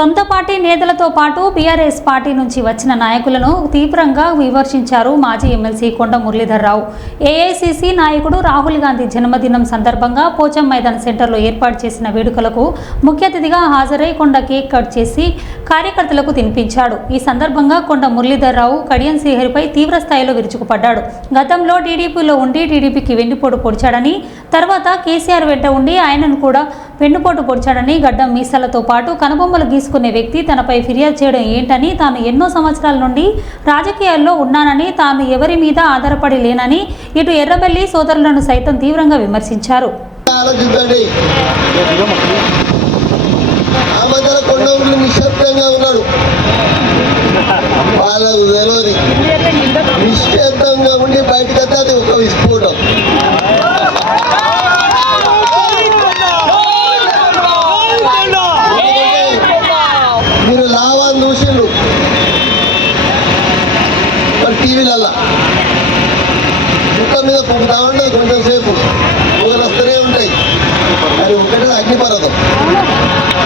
సొంత పార్టీ నేతలతో పాటు బీఆర్ఎస్ పార్టీ నుంచి వచ్చిన నాయకులను తీవ్రంగా విమర్శించారు మాజీ ఎమ్మెల్సీ కొండ మురళీధర్రావు. ఏఐసిసి నాయకుడు రాహుల్ గాంధీ జన్మదినం సందర్భంగా పోచం మైదాన్ సెంటర్లో ఏర్పాటు చేసిన వేడుకలకు ముఖ్య అతిథిగా హాజరై కొండ కేక్ కట్ చేసి కార్యకర్తలకు తినిపించాడు. ఈ సందర్భంగా కొండ మురళీధర్రావు కడియం శ్రీహరిపై తీవ్ర స్థాయిలో విరుచుకుపడ్డాడు. గతంలో టీడీపీలో ఉండి టీడీపీకి వెన్నుపోటు పొడిచాడని తర్వాత కేసీఆర్ వెంట ఉండి ఆయనను కూడా పెన్నుపోటు పొడిచాడని గడ్డం మీసాలతో పాటు కనుబొమ్మలు గీసుకునే వ్యక్తి తనపై ఫిర్యాదు చేయడం ఏంటని తాను ఎన్నో సంవత్సరాల నుండి రాజకీయాల్లో ఉన్నానని తాను ఎవరి మీద ఆధారపడి లేనని ఇటు ఎర్రబెల్లి సోదరులను సైతం తీవ్రంగా విమర్శించారు. నిశ్శబ్దంగా ఉన్నాడు వాళ్ళకు తెలియదు నిశ్శబ్దంగా ఉండి బయటకు వస్తే అది ఒక విస్ఫోటం మీరు లావాన్ని చూసిండు మరి టీవీలల్లా ముక్క మీద ఉండదు ఊరు వస్తూనే ఉంటాయి. అది ఒకటే అగ్నిపర్వతం.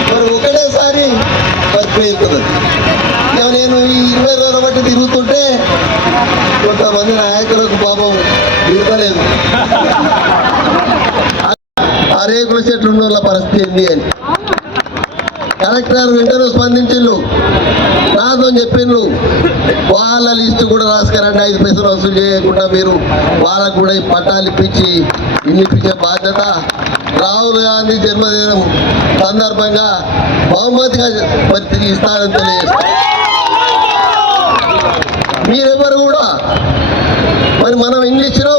మరి ఒకటేసారి బతిపోతుంది నేను ఈ ఇరవై రోజుల బట్టి తిరుగుతుంటే కొంతమంది నాయకులకు పాపం తిరగలేదు ఆ రేకుల చెట్లు ఉన్న వాళ్ళ పరిస్థితి ఏంది అని. కలెక్టర్ వెంటనే స్పందించిండు. నాతో చెప్పిండ్రు వాళ్ళ లిస్టు కూడా రాసుకురండి ఐదు పైసలు వసూలు చేయకుండా మీరు వాళ్ళకు కూడా ఈ పట్టాలు ఇప్పించి ఇన్నిపించే బాధ్యత. రాహుల్ గాంధీ జన్మదినం సందర్భంగా బహుమతిగా మరి తిరిగి ఇస్తారని తెలియజేస్తారు మీరెవరు కూడా మరి మనం ఇంగ్లీష్లో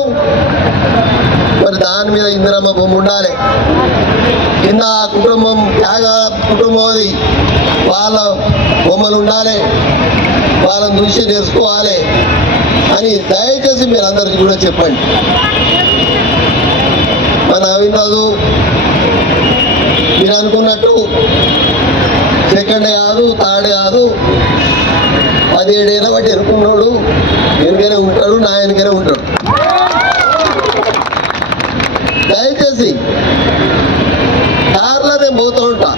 దాని మీద ఇందిరమ్మ బొమ్మ ఉండాలి. కింద కుటుంబం త్యాగ కుటుంబం అది. వాళ్ళ బొమ్మలు ఉండాలి. వాళ్ళని చూసి నేర్చుకోవాలి అని దయచేసి మీరు అందరికీ కూడా చెప్పండి. మన అవినాదు మీరు అనుకున్నట్టు సెకండ్ కాదు థర్డ్ కాదు పదిహేడేళ్ళ బట్టి ఎరుకున్నాడు వెనుకనే ఉంటాడు నా వెనుకనే ఉంటాడు దయచేసి కార్లో నేను పోతూ ఉంటా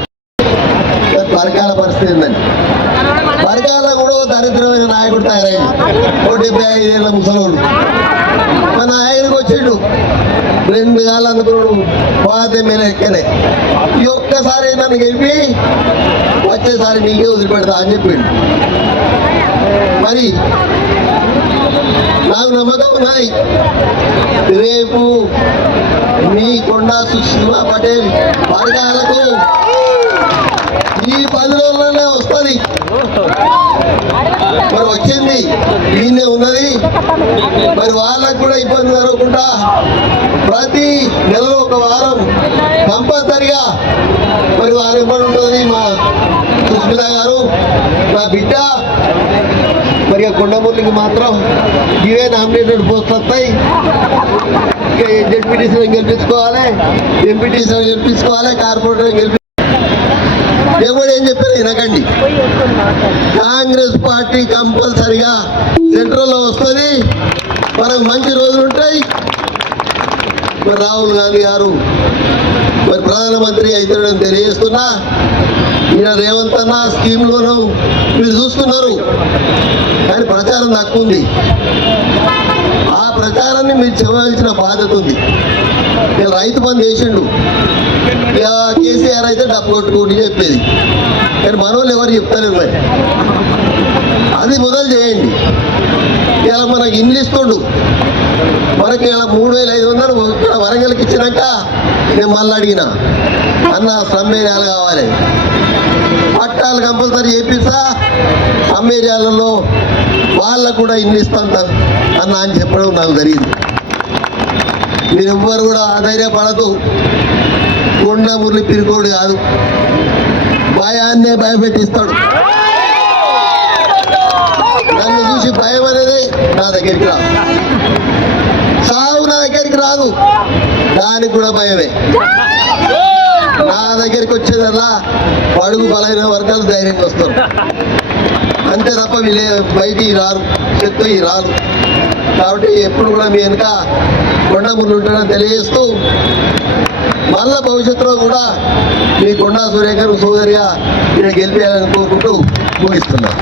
పరకాల పరిస్థితి ఏందని పరకాల కూడా దరిద్రమైన నాయకుడు తయారైంది ఓ డెబ్బై ఐదేళ్ళ ముసలోడు. మన ఆయనకు వచ్చిండు. రెండు కాళ్ళు అందుకున్నాడు. పాత మీద ఎక్కనే. ఈ ఒక్కసారి నన్ను గెలిపి వచ్చేసారి నీకే వదిలిపెడతా అని చెప్పిండు. మరి నాకు నమ్మకం ఉన్నాయి రేపు మీ కొండా సుష్మా పటేల్ వర్గాలకు ఈ పది రోజులనే వస్తుంది. మరి వచ్చింది ఈయనే ఉన్నది. మరి వాళ్ళకు కూడా ఇబ్బంది జరగకుండా ప్రతి నెలలో ఒక వారం కంపల్సరిగా మరి వారు ఇబ్బంది ఉంటుంది మా సుస్మిత గారు నా బిడ్డ మరి ఆ కొండమూర్లికి మాత్రం ఇవే నామినేటెడ్ పోస్ట్ వస్తాయి. జడ్పీటీసీని గెలిపించుకోవాలి ఎంపీటీసీని గెలిపించుకోవాలి కార్పొరేటర్ గెలిపి ఎవడు ఏం చెప్పారు? వినకండి. కాంగ్రెస్ పార్టీ కంపల్సరిగా సెంట్రల్లో వస్తుంది. మనకు మంచి రోజులు ఉంటాయి. మరి రాహుల్ గాంధీ గారు మరి ప్రధానమంత్రి అవుతాడని తెలియజేస్తున్నా. ఈయన రేవంత్ అన్న స్కీమ్లోనూ మీరు చూస్తున్నారు. కానీ ప్రచారం తక్కువ ఉంది. ఆ ప్రచారాన్ని మీరు చెప్పవలసిన బాధ్యత ఉంది. రైతు బంద్ చేసిండు. ఇక అయితే డబ్బు కొట్టుకోండి చెప్పేది. కానీ మన వాళ్ళు ఎవరు చెప్తారు మరి. అది మొదలు చేయండి. ఇలా మనకి ఇన్ని ఇస్తుండు మనకి ఇలా మూడు వేల ఐదు వందలు ఇక్కడ వరంగల్కి ఇచ్చినాక నేను మళ్ళీ అడిగిన అన్న సమ్మేళాలు కావాలి. పట్టాలు కంపల్సరీ చేపిస్తా. సమ్మేళాలలో వాళ్ళకు కూడా ఇన్ని ఇస్తాం అన్న అని చెప్పడం నాకు జరిగింది. మీరు ఎవ్వరు కూడా ఆధైర్యపడదు కొండ మురళి పిరికోడు కాదు. భయాన్నే భయపెట్టిస్తాడు. నన్ను చూసి భయం అనేది నా దగ్గరికి రాదు. సావు నా దగ్గరికి రాదు. దానికి కూడా భయమే. నా దగ్గరికి వచ్చేదల్లా పడుగు బలైన వర్గాలు ధైర్యంగా వస్తారు. అంతే తప్ప వీళ్ళే బయటికి రారు చెత్త రారు. కాబట్టి ఎప్పుడు కూడా మీ వెనుక కొండములు ఉంటాడని తెలియజేస్తూ మళ్ళా భవిష్యత్తులో కూడా మీ కొండా సురేఖర్ సోదరిగా నేను గెలిపేయాలని కోరుకుంటూ ముగిస్తున్నాను